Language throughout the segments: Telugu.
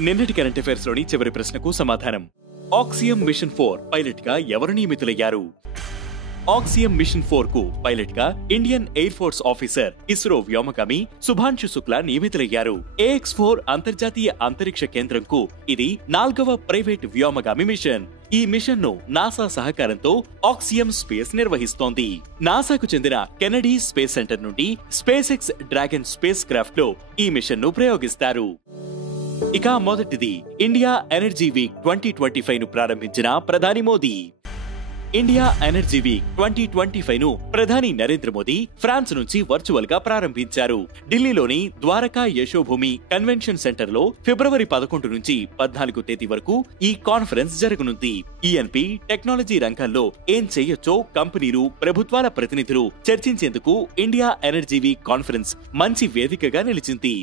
నిన్నటి కరెంట్ అఫైర్స్ లోని చివరి ప్రశ్నకు సమాధానం. ఆక్సియం మిషన్ 4 పైలట్ గా ఎవరు నియమితులయ్యారు? ఆక్సియం మిషన్ 4 కు పైలట్ గా Indian air force officer, ISRO వ్యోమగామి శుభాంశు శుక్లా నియమితులయ్యారు. AX-4 అంతర్జాతీయ అంతరిక్ష కేంద్రంకు ఇది 4వ ప్రైవేట్ వ్యోమగామి మిషన్. ఈ మిషన్ ను నాసా సహకారంతో ఆక్సియం స్పేస్ నిర్వహిస్తోంది. నాసాకు చెందిన కెనడీ స్పేస్ సెంటర్ నుండి SpaceX dragon spacecraft లో ఈ మిషన్ ను ప్రయోగిస్తారు. ఇక మొదటిది, ఇండియా ఎనర్జీ వీక్ 2025 ను ప్రారంభించిన ప్రధాని మోదీ. ఇండియా ఎనర్జీ వీక్ 2025 ను ప్రధాని నరేంద్ర మోదీ ఫ్రాన్స్ నుంచి వర్చువల్ గా ప్రారంభించారు. ఢిల్లీలోని ద్వారకా యశోభూమి కన్వెన్షన్ సెంటర్ లో ఫిబ్రవరి 11 నుంచి 14 తేదీ వరకు ఈ కాన్ఫరెన్స్ జరగనుంది. ఈఎన్పి టెక్నాలజీ రంగంలో ఏం చేయొచ్చో కంపెనీలు, ప్రభుత్వాల ప్రతినిధులు చర్చించేందుకు ఇండియా ఎనర్జీ వీక్ కాన్ఫరెన్స్ మంచి వేదికగా నిలిచింది.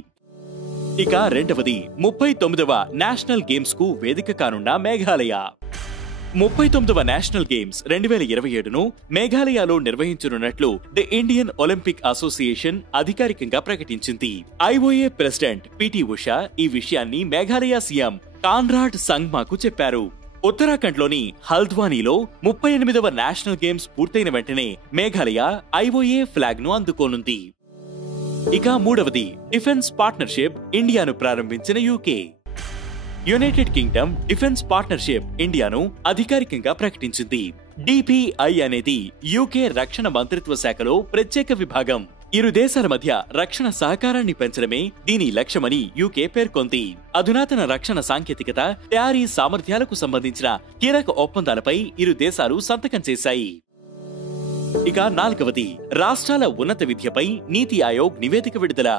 ఇక రెండవది, 39వ నేషనల్ గేమ్స్ కు వేదిక కానున్న మేఘాలయ. 39వ నేషనల్ గేమ్స్ 2027ను మేఘాలయలో నిర్వహించనున్నట్లు ది ఇండియన్ ఒలింపిక్ అసోసియేషన్ అధికారికంగా ప్రకటించింది. ఐఓఏ ప్రెసిడెంట్ పిటి ఉషా ఈ విషయాన్ని మేఘాలయ సీఎం కాన్రాడ్ సంగ్మాకు చెప్పారు. ఉత్తరాఖండ్లోని హల్ద్వానీలో 38వ నేషనల్ గేమ్స్ పూర్తయిన వెంటనే మేఘాలయ ఐఓఏ ఫ్లాగ్ ను అందుకోనుంది. ఇక మూడవది, డిఫెన్స్ పార్ట్నర్షిప్ ఇండియాను ప్రారంభించిన UK. United Kingdom defence partnership ఇండియాను అధికారికంగా ప్రకటించింది. డిపిఐ అనేది యూకే రక్షణ మంత్రిత్వ శాఖలో ప్రత్యేక విభాగం. ఇరు దేశాల మధ్య రక్షణ సహకారాన్ని పెంచడమే దీని లక్ష్యమని యూకే పేర్కొంది. అధునాతన రక్షణ సాంకేతికత, తయారీ సామర్థ్యాలకు సంబంధించిన కీలక ఒప్పందాలపై ఇరు దేశాలు సంతకం చేశాయి. ఇక నాలుగవది, రాష్ట్రాల ఉన్నత విద్యపై నీతి ఆయోగ్ నివేదిక విడుదల.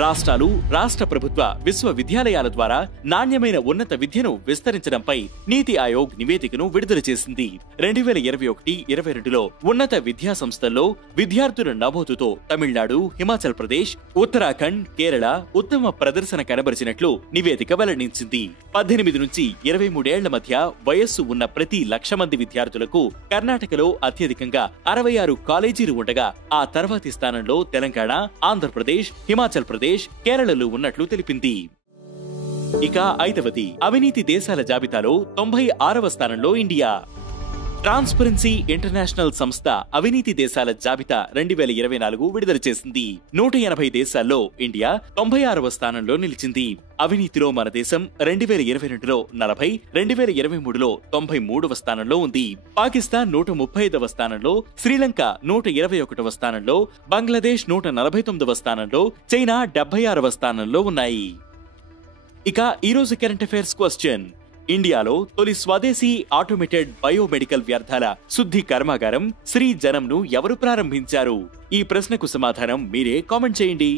రాష్ట్రాలు, రాష్ట్ర ప్రభుత్వ విశ్వవిద్యాలయాల ద్వారా నాణ్యమైన ఉన్నత విద్యను విస్తరించడంపై నీతి ఆయోగ్ నివేదికను విడుదల చేసింది. 2021-22లో ఉన్నత విద్యా సంస్థల్లో విద్యార్థుల నమోదుతో తమిళనాడు, హిమాచల్ ప్రదేశ్, ఉత్తరాఖండ్, కేరళ ఉత్తమ ప్రదర్శన కనబరిచినట్లు నివేదిక వెల్లడించింది. 18 నుంచి 23 ఏళ్ల మధ్య వయస్సు ఉన్న ప్రతి 1,00,000 మంది విద్యార్థులకు కర్ణాటకలో అత్యధికంగా 66 కాలేజీలు ఉండగా ఆ తర్వాతి స్థానంలో తెలంగాణ, ఆంధ్రప్రదేశ్, హిమాచల్ ప్రదేశ్, కేరళలో ఉన్నట్లు తెలిపింది. ఇక ఐదవది, అవినీతి దేశాల జాబితాలో 96వ స్థానంలో ఇండియా. ట్రాన్స్పరెన్సీ ఇంటర్నేషనల్ సంస్థ అవినీతి దేశాల జాబితా 2024 విడుదల చేసింది. 180 దేశాల్లో ఇండియా 96వ స్థానంలో నిలిచింది. అవినీతిలో మన దేశం 2022లో 40, 2023లో 93వ స్థానంలో ఉంది. పాకిస్తాన్ 135వ స్థానంలో, శ్రీలంక 121వ స్థానంలో, బంగ్లాదేశ్ 149వ స్థానంలో, చైనా 76వ స్థానంలో ఉన్నాయి. ఇక ఈరోజు కరెంట్ అఫైర్స్ క్వశ్చన్, ఇండియాలో తొలి స్వదేశీ ఆటోమేటెడ్ బయోమెడికల్ వ్యర్థాల శుద్ధి కర్మాగారం శ్రీ జనంను ఎవరు ప్రారంభించారు? ఈ ప్రశ్నకు సమాధానం మీరే కామెంట్ చేయండి.